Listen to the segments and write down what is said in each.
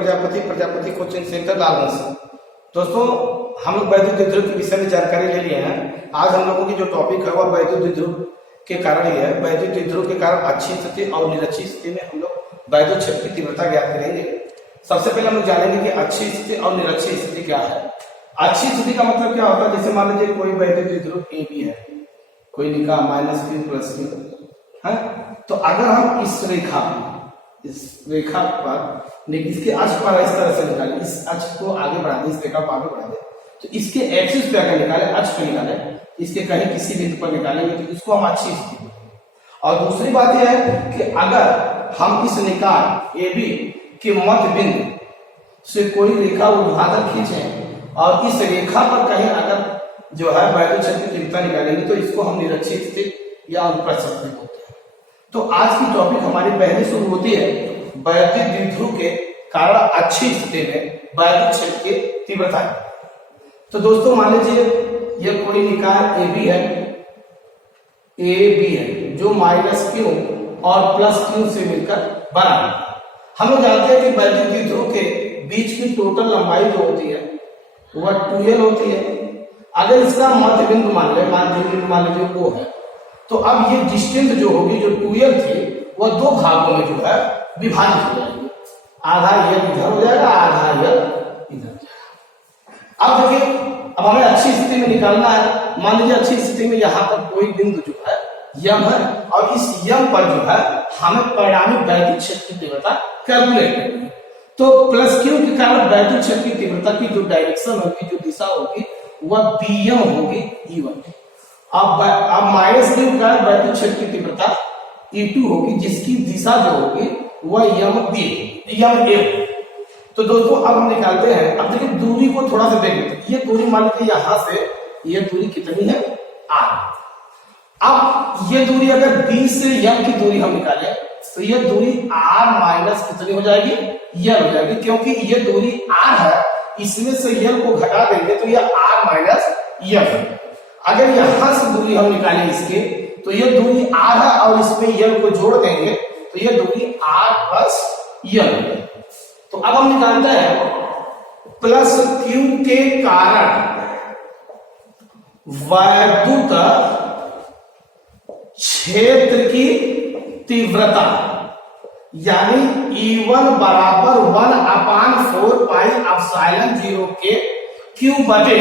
Prajapati, Prajapati coaching centre Lalganj. दोस्तों हम लोग वैद्युत द्विध्रुव के विषय में जानकारी ले लिए हैं। आज हम लोगों की जो टॉपिक है वह वैद्युत द्विध्रुव के कारण ही है। वैद्युत द्विध्रुव के कारण अच्छी स्थिति और निरक्षी स्थिति में हम लोग वैद्युत क्षेत्र की तीव्रता ज्ञात करेंगे। सबसे पहले हम लोग जानेंगे कि अच्छी स्थिति और निरक्षी स्थिति क्या है। अच्छी स्थिति का मतलब क्या होता है, जैसे मान लीजिए कोई वैद्युत द्विध्रुव ए बी है, कोई लिखा -q + q है, तो अगर हम इस रेखा पर इसके अक्ष पर इस तरह से निकाले, इस अक्ष को आगे बढ़ा दे, इस रेखा को आगे बढ़ा दे, तो इसके एक्सिस पे अगर निकाले, अक्ष पे निकाले, इसके कहीं किसी बिंदु पर निकालेंगे तो इसको हम अच्छी स्थिति। और दूसरी बात यह है कि अगर हम इस निकाल AB के मध्य बिंदु से कोई रेखा ऊर्ध्वाधर खींचे और इस रेखा पर कहीं अगर जो है वैद्युत क्षेत्र की तीव्रता निकालेंगे तो इसको हम निरक्षी स्थिति या अनुप्रस्थ स्थिति बोलते हैं। तो आज की टॉपिक हमारी पहले शुरू होती है वैद्युत द्विध्रुव के कारण अच्छी स्थिति में वैद्युत क्षेत्र की तीव्रता। तो दोस्तों मान लीजिए ये कोई निकाय AB है जो -q और +q से मिलकर बना है। हम लोग जानते हैं कि वैद्युत द्विध्रुव के बीच की टोटल लंबाई जो होती है वह 2l होती है। अगर इसका मध्य बिंदु मान लीजिए O है, तो अब ये डिस्टेंस जो होगी, जो 2l थी, वह दो भागों में जो है विभाजित हो जाएगी। आधा l इधर हो जाएगा, आधा l इधर। अब देखिए, अब हमें अच्छी स्थिति में निकालना है। मान लीजिए अच्छी स्थिति में यहाँ पर कोई बिंदु जो है यम है और इस यम पर जो है हमें परिणामी वैद्युत क्षेत्र की तीव्रता कैलकुलेट करनी है। तो +q के कारण वैद्युत क्षेत्र की तीव्रता की जो डायरेक्शन होगी, जो दिशा होगी, वह Bm होगी E1। अब -q के कारण वैद्युत क्षेत्र की तीव्रता E2 होगी, जिसकी दिशा जो होगी वह यम तो दोस्तों अब हम निकालते हैं। अब देखिए दूरी को थोड़ा सा देख लेते हैं। ये दूरी मान लीजिए यहां से ये दूरी कितनी है, r। अब ये दूरी अगर B से m की दूरी हम निकालें तो ये दूरी r माइनस कितनी हो जाएगी, l हो जाएगी, क्योंकि ये दूरी r है, इसमें से l को घटा देंगे तो ये r माइनस l। अगर यहां से दूरी हम निकालें इसके, तो ये दूरी r है और इसमें l को जोड़ देंगे तो ये दूरी r प्लस l। तो अब हम निकालते हैं +q के कारण वैद्युत क्षेत्र की तीव्रता, यानी E1 बराबर 1/4 पाई एप्सिलॉन 0 के q बटे,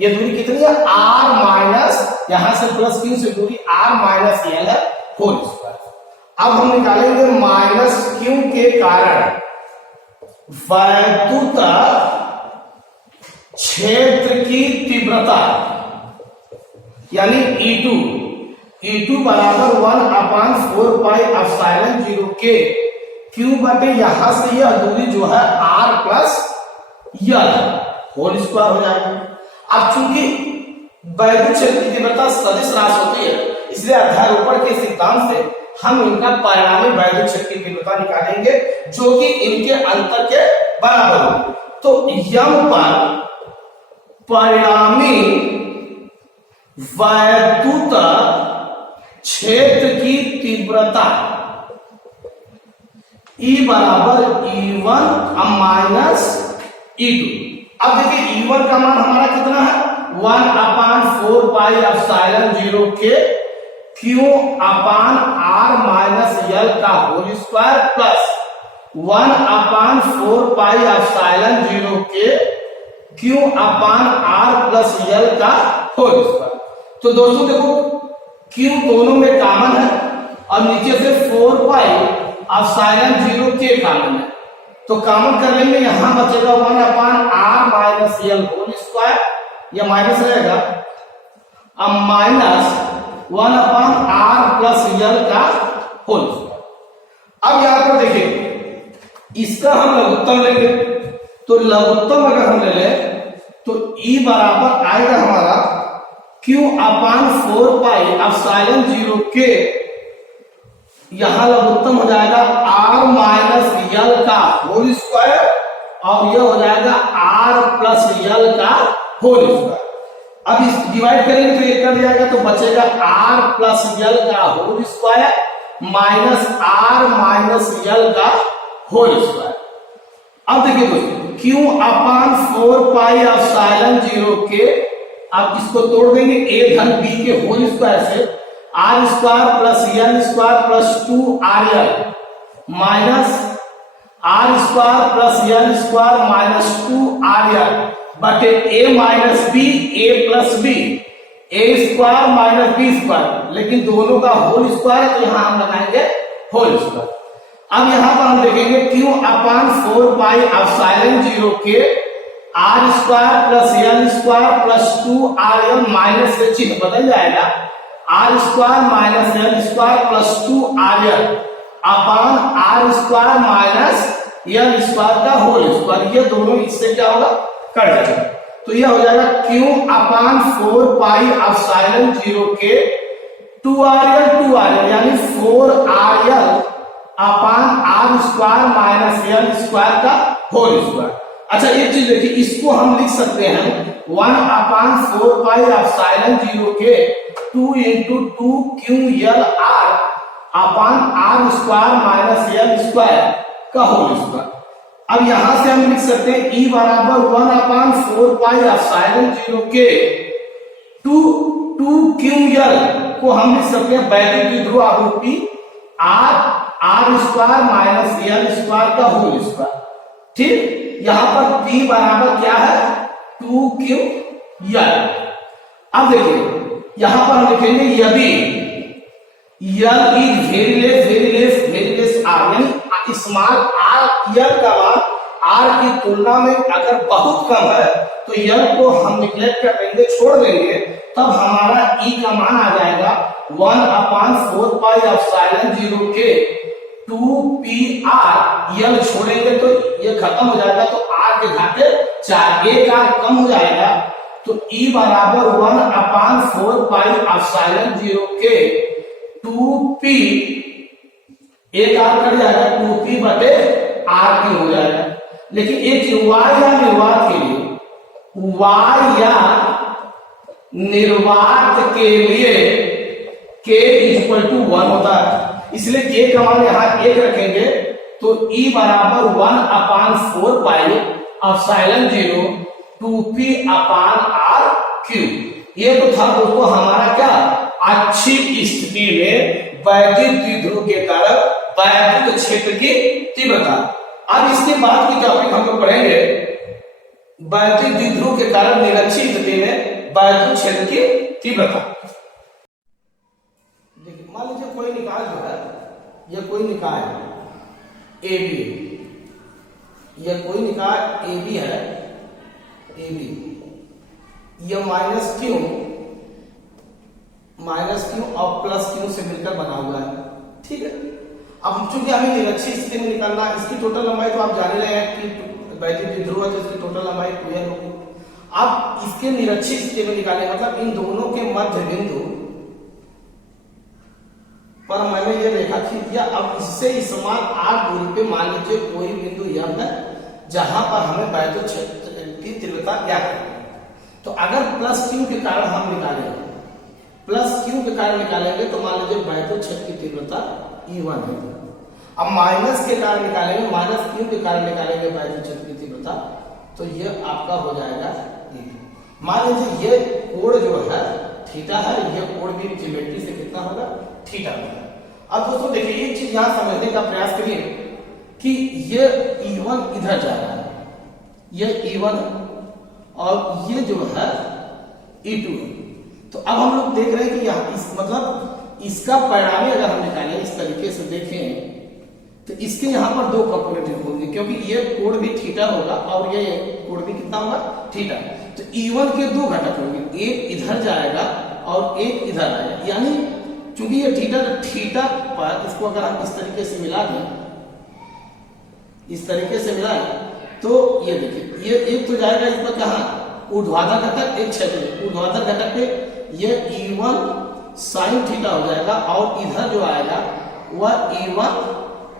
ये दूरी कितनी है, r माइनस, यहां से +q से दूरी r माइनस l है, होल स्क्वायर। अब हम निकालेंगे -q के कारण वैद्युत क्षेत्र की तीव्रता, यानी E2 बराबर 1/4 पाई एप्सिलॉन 0 के q बटे, यहां से यह दूरी जो है r plus l whole square हो जाएगा। अब चूंकि वैद्युत क्षेत्र की तीव्रता सदिश राशि होती है, इसलिए अध्यारोपण के सिद्धांत से हम इनका परिणामी वैद्युत क्षेत्र की तीव्रता निकालेंगे जो कि इनके अंतर के बराबर होगी। तो यम पर परिणामी वैद्युत क्षेत्र की तीव्रता E बराबर E1 माइनस E2। अब देखिए E1 का मान हमारा कितना है, 1/4 पाई एप्सिलॉन 0 के q upon r minus l का whole square plus 1/4 pi epsilon 0 के q upon r plus l का होल स्क्वायर। तो दोस्तों देखो q दोनों में कॉमन है और नीचे से 4 पाई एप्सिलॉन 0 के कॉमन है, तो कॉमन कर लेंगे, यहां बचेगा 1/r minus l whole square, यह माइनस रहेगा, अब माइनस 1/r प्लस l का होल स्क्वायर। अब यहां पर देखिए इसका हम लघुत्तम लेंगे, तो लघुत्तम अगर हम ले लें तो E बराबर आएगा हमारा q/4 पाई एप्सिलॉन 0 के, यहां लघुत्तम हो जाएगा r माइनस l का होल स्क्वायर और यह हो जाएगा r प्लस l का होल स्क्वायर। अब इस डिवाइड करेंगे तो ये कर जाएगा, तो बचेगा r प्लस l का whole square minus r minus l का होल स्क्वायर। अब देखिए दोस्तों, Q अपान 4 पाई एप्सिलॉन 0 के, आप इसको तोड़ देंगे a धन b के होल स्क्वायर से r square plus n square plus 2rl minus r square plus n square minus 2rl बटे a minus b, a plus b, a square minus b square, लेकिन दोनों का होल स्क्वायर है तो यहां हम लगाएंगे होल स्क्वायर। अब यहां पर हम देखेंगे Q अपान 4 पाई एप्सिलॉन 0 के r square plus n square plus 2rl minus से चिन्ह बदल जाएगा, r square minus n square plus 2rl अपान r square minus n square का होल स्क्वायर, ये दोनों इससे क्या होगा, कट जाएगा। तो यह हो जाएगा Q अपान 4 पाई एप्सिलॉन 0 के 2rl यानी 4rl अपान r square minus n square का होल स्क्वायर। अच्छा एक चीज देखिए, इसको हम लिख सकते हैं 1 अपान 4 पाई एप्सिलॉन 0 के 2 इंटू 2ql r अपान r square minus n square का होल स्क्वायर। अब यहां से हम लिख सकते हैं E बराबर 1 अपान 4 पाई एप्सिलॉन 0 के 2ql को हम लिख सकते हैं वैद्युत द्विध्रुव आरोपी r square minus n square का होल स्क्वायर। ठीक, यहां पर P बराबर क्या है, 2ql। अब देखिए यहां पर हम लिखेंगे यदि l is very less r, यानी स्मॉल r, l का मान r की तुलना में अगर बहुत कम है तो l को हम निग्लेक्ट कर देंगे, छोड़ देंगे, तब हमारा E का मान आ जाएगा 1 अपान 4 पाई एप्सिलॉन 0 के 2pr, l छोड़ेंगे तो ये खत्म हो जाएगा, तो r के घाते 4, एक r कम हो जाएगा, तो E बराबर 1 अपान 4 पाई एप्सिलॉन 0 के 2p, एक r कट जाएगा, 2p बटे r हो जाएगा। लेकिन एक चीज y या निर्वात के लिए, y या निर्वात के लिए k इक्वल टू 1 होता है, इसलिए k का मान यहां 1 रखेंगे, तो E बराबर 1 अपान 4 पाई एप्सिलॉन 0 2p अपान r क्यूब। ये तो था दोस्तों हमारा क्या, अच्छी स्थिति में वैद्युत द्विध्रुव के कारण वैद्युत क्षेत्र की तीव्रता। अब इसके बाद की टॉपिक हम लोग पढ़ेंगे वैद्युत द्विध्रुव के कारण निरक्षी स्थिति में वैद्युत क्षेत्र की तीव्रता। देखिए मान लीजिए कोई निकाय जो है, यह कोई निकाय ए बी, यह कोई निकाय ए बी है, ए बी, यह माइनस क्यू और प्लस क्यू से मिलकर बना हुआ है। ठीक है, अब चूंकि हमें निरक्षी स्थिति में निकालना, इसकी टोटल लंबाई तो आप जान रहे हैं कि वैद्युत द्विध्रुव है तो इसकी टोटल लंबाई 2l होगी। अब इसके निरक्षी स्थिति में निकाले, मतलब इन दोनों के मध्य बिंदु पर मैंने ये रेखा खींच दिया। अब इससे समान r दूरी पे मान लीजिए कोई बिंदु यह है जहां पर हमें वैद्युत क्षेत्र की तीव्रता ज्ञात करनी है। तो अगर प्लस क्यू के कारण हम निकालेंगे, प्लस क्यू के कारण निकालेंगे तो मान लीजिए वैद्युत क्षेत्र की तीव्रता E1 है। अब माइनस के कारण निकालेंगे, माइनस क्यू के कारण निकालेंगे वैद्युत क्षेत्र की तीव्रता, तो ये आपका हो जाएगा E। मान लीजिए ये कोण जो है थीटा है, ये कोण भी ज्योमेट्री से कितना होगा, थीटा होगा। अब दोस्तों देखिए एक चीज यहां समझने का प्रयास करिए कि ये E1 इधर जा रहा है, ये E1 और ये जो है E2 है। तो अब हम लोग देख रहे हैं कि यहाँ इस मतलब इसका परिणामी अगर हम निकालें, इस तरीके से देखें तो इसके यहाँ पर दो कंपोनेंट होंगे, क्योंकि ये कोण भी थीटा होगा और ये कोण भी कितना होगा, थीटा। तो E1 के दो घटक होंगे, एक इधर जाएगा और एक इधर आएगा, यानी चूंकि ये थीटा पर इसको अगर हम इस तरीके से मिला दें, इस तरीके से मिलाएं तो ये देखिए ये एक तो जाएगा इस पर कहां, ऊर्ध्वाधर घटक, एक क्षैतिज। ऊर्ध्वाधर घटक पे ये E1 साइन थीटा हो जाएगा और इधर जो आएगा वह E1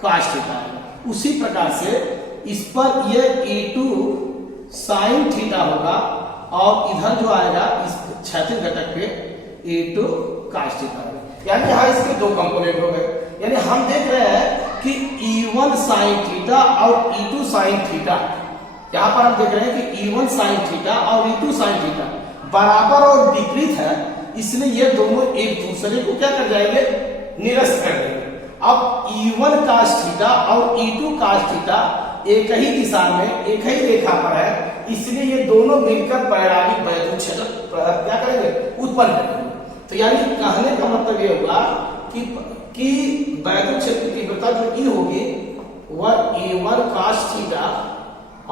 cos थीटा आएगा। उसी प्रकार से इस पर ये E2 साइन थीटा होगा और इधर जो आएगा इस क्षैतिज घटक पे E2 cos थीटा होगा। यानी यहाँ इसके दो कंपोनेंट हो गए। यानी हम देख रहे हैं कि E1 साइन थीटा और E2 साइन थीटा, यहां पर हम देख रहे हैं कि E1 साइन थीटा और E2 साइन थीटा बराबर और विपरीत है, इसलिए ये दोनों एक दूसरे को क्या कर जाएंगे, निरस्त कर देंगे। अब E1 कास थीटा और E2 कास थीटा एक ही दिशा में एक ही रेखा पर है, इसलिए ये दोनों मिलकर पैराबोलिक वैद्युत क्षेत्र क्या करेंगे, उत्पन्न करेंगे। तो यानी कहने का मतलब ये होगा कि वैद्युत क्षेत्र की तीव्रता जो E होगी वह E1 कास थीटा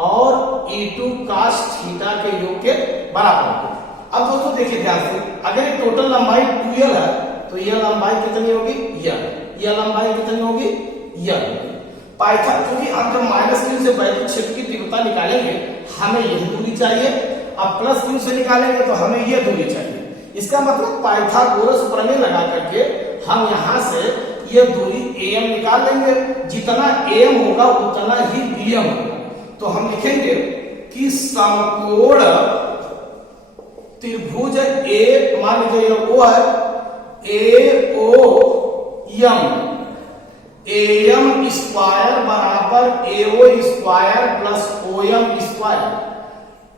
और E2 कास थीटा के योग के बराबर होगी। अब दोस्तों देखिए ध्यान से, अगर ये टोटल लंबाई 2l है तो यह लंबाई कितनी होगी, यह लंबाई कितनी होगी, यह पाइथन, क्योंकि हम जब -q से वैद्युत क्षेत्र की तीव्रता निकालेंगे हमें यह दूरी चाहिए, अब +q से निकालेंगे तो हमें यह दूरी चाहिए। इसका मतलब पाइथागोरस प्रमेय लगा करके हम यहां से यह दूरी am निकाल लेंगे, जितना am होगा उतना ही bm होगा। तो हम लिखेंगे कि समकोण त्रिभुज A, मान लीजिए वो है AOM, AM स्क्वायर बराबर AO square plus OM square.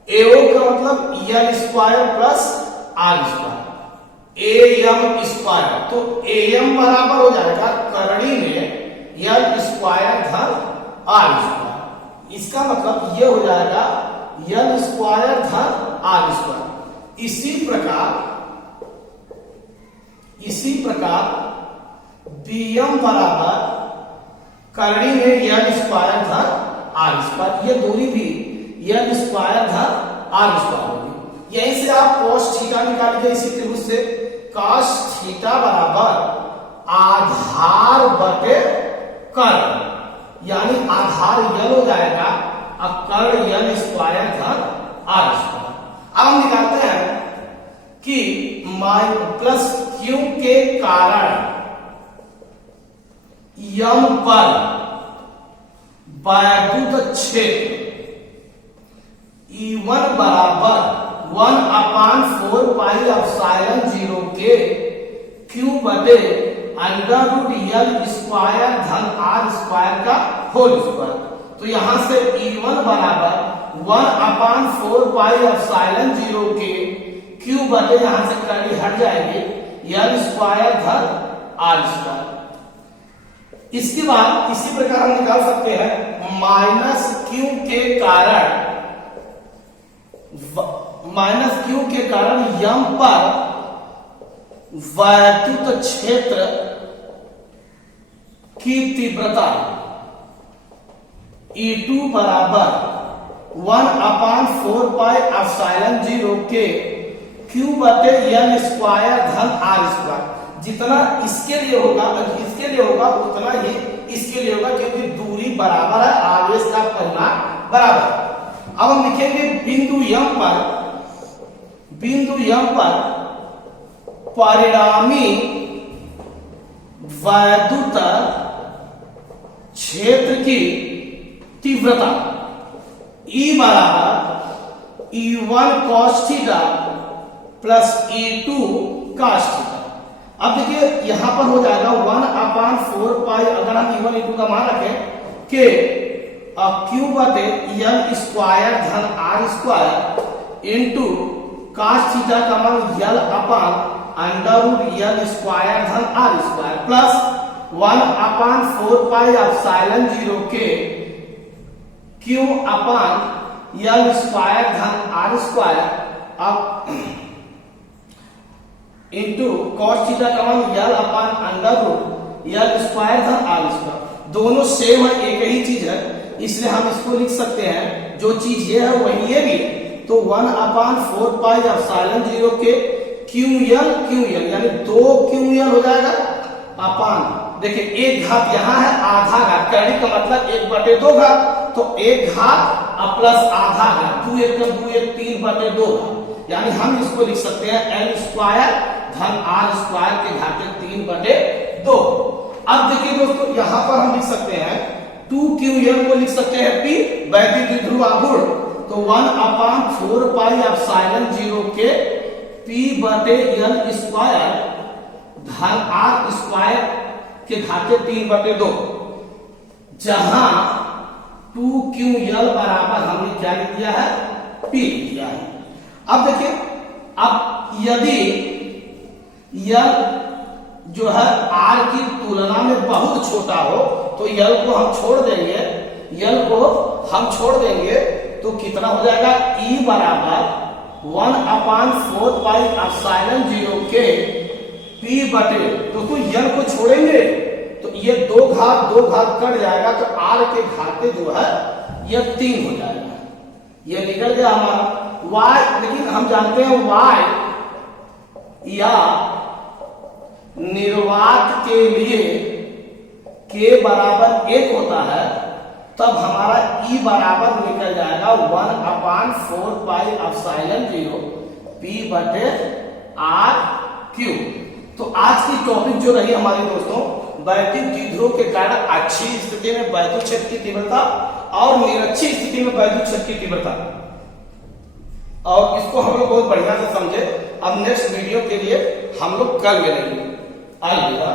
AO का मतलब L square plus R square, AM square, तो AM बराबर हो जाएगा करड़ी में L स्क्वायर धन R स्क्वायर। इसका मतलब ये हो जाएगा L स्क्वायर धन R स्क्वायर। इसी प्रकार BM बराबर करड़ी में L स्क्वायर धन R स्क्वायर, ये दूरी भी L स्क्वायर धन R स्क्वायर होगी। यहीं से आप cos थीटा निकाल लीजिए इसी त्रिभुज से, cos थीटा बराबर आधार बटे कर्ण, यानी आधार L हो जाएगा और कर्ण L स्क्वायर धन R स्क्वायर। अब हम निकालते हैं कि +q के कारण यम पर वैद्युत क्षेत्र E1 बराबर 1/4 पाई एप्सिलॉन 0 के q बटे √L स्क्वायर धन R स्क्वायर का होल स्क्वायर। तो यहां से E1 बराबर 1/4 पाई एप्सिलॉन 0 के q बटे, यहां से करड़ी हट जाएगी, L स्क्वायर धन R स्क्वायर। इसके बाद इसी प्रकार हम निकाल सकते हैं -q के कारण यम पर वैद्युत क्षेत्र की तीव्रता E2 बराबर 1/4 पाई एप्सिलॉन 0 के q बटे L स्क्वायर धन R स्क्वायर। जितना इसके लिए होगा उतना ही इसके लिए होगा, क्योंकि दूरी बराबर है, आवेश का परिमाण बराबर है। अब हम लिखेंगे बिंदु यम पर परिणामी वैद्युत क्षेत्र की तीव्रता E बराबर E1 cos theta plus E2 cos theta. अब देखिए यहां पर हो जाएगा 1/4 पाई, अगर हम E1 E2 का मान रखें कि q बटे L स्क्वायर धन R square into cos theta का मान L/√L स्क्वायर धन R square plus 1/4 pi epsilon 0 के q/L स्क्वायर धन R स्क्वायर अब इंटू cos थीटा का मान L/√L स्क्वायर धन R स्क्वायर। दोनों सेम है, एक ही चीज है, इसलिए हम इसको लिख सकते हैं, जो चीज ये है वही ये भी। तो 1/4 पाई एप्सिलॉन 0 के QL यानी 2QL हो जाएगा अपान, देखिए एक घात यहाँ है, आधा घात, करड़ी का मतलब 1/2 घात, तो 1 घात प्लस आधा घात, 2 1 2 1 3/2 घात, यानी हम इसको लिख सकते हैं L स्क्वायर धन R स्क्वायर के घाते 3/2। अब देखिए दोस्तों यहां पर हम लिख सकते हैं 2QL को लिख सकते हैं P, वैद्युत द्विध्रुव आघूर्ण, तो 1/4 पाई एप्सिलॉन 0 के P/L स्क्वायर धन R स्क्वायर के घाते 3/2। जहां 2QL बराबर हमने क्या लिख दिया है, P लिख दिया है। अब देखिए, अब यदि L जो है R की तुलना में बहुत छोटा हो तो L को हम छोड़ देंगे, L को हम छोड़ देंगे तो कितना हो जाएगा, E बराबर 1/4πε0 के P बटे, तो L को छोड़ेंगे तो ये दो घात कट जाएगा तो R के घाते जो है ये 3 हो जाएगा, ये निकल गया हमारा Y। लेकिन हम जानते हैं Y या निर्वात के लिए k बराबर 1 होता है, तब हमारा E बराबर निकल जाएगा 1/4πε0 P बटे R क्यूब। तो आज की टॉपिक जो रही हमारे दोस्तों, वैद्युत द्विध्रुव के कारण अच्छी स्थिति में वैद्युत क्षेत्र की तीव्रता और निरक्षी स्थिति में वैद्युत क्षेत्र की तीव्रता, और इसको हम लोग बहुत बढ़िया से समझे। अब नेक्स्ट वीडियो के लिए हम लोग कल मिलेंगे। अलविदा।